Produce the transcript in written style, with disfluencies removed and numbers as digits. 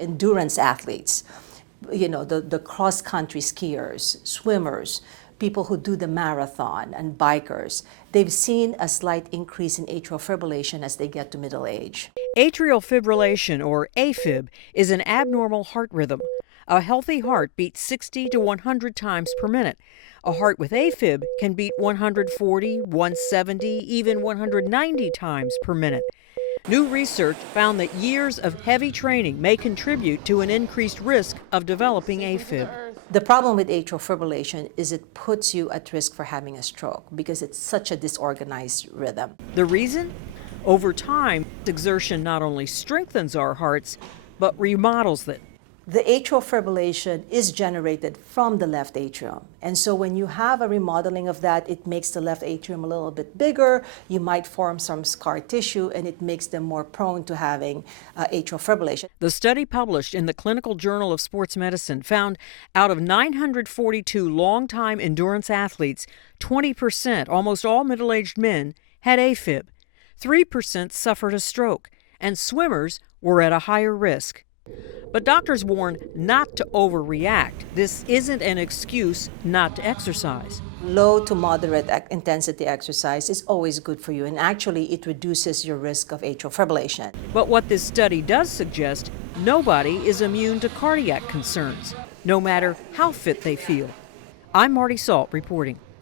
endurance athletes, the cross-country skiers, swimmers, people who do the marathon, and bikers, they've seen a slight increase in atrial fibrillation as they get to middle age. Atrial fibrillation, or AFib, is an abnormal heart rhythm. A healthy heart beats 60 to 100 times per minute. A heart with AFib can beat 140, 170, even 190 times per minute. New research found that years of heavy training may contribute to an increased risk of developing AFib. The problem with atrial fibrillation is it puts you at risk for having a stroke because it's such a disorganized rhythm. The reason? Over time, exertion not only strengthens our hearts, but remodels them. The atrial fibrillation is generated from the left atrium. And so when you have a remodeling of that, it makes the left atrium a little bit bigger. You might form some scar tissue, and it makes them more prone to having atrial fibrillation. The study published in the Clinical Journal of Sports Medicine found out of 942 longtime endurance athletes, 20%, almost all middle-aged men, had AFib. 3% suffered a stroke, and swimmers were at a higher risk. But doctors warn not to overreact. This isn't an excuse not to exercise. Low to moderate intensity exercise is always good for you, and actually it reduces your risk of atrial fibrillation. But what this study does suggest, nobody is immune to cardiac concerns, no matter how fit they feel. I'm Marty Salt reporting.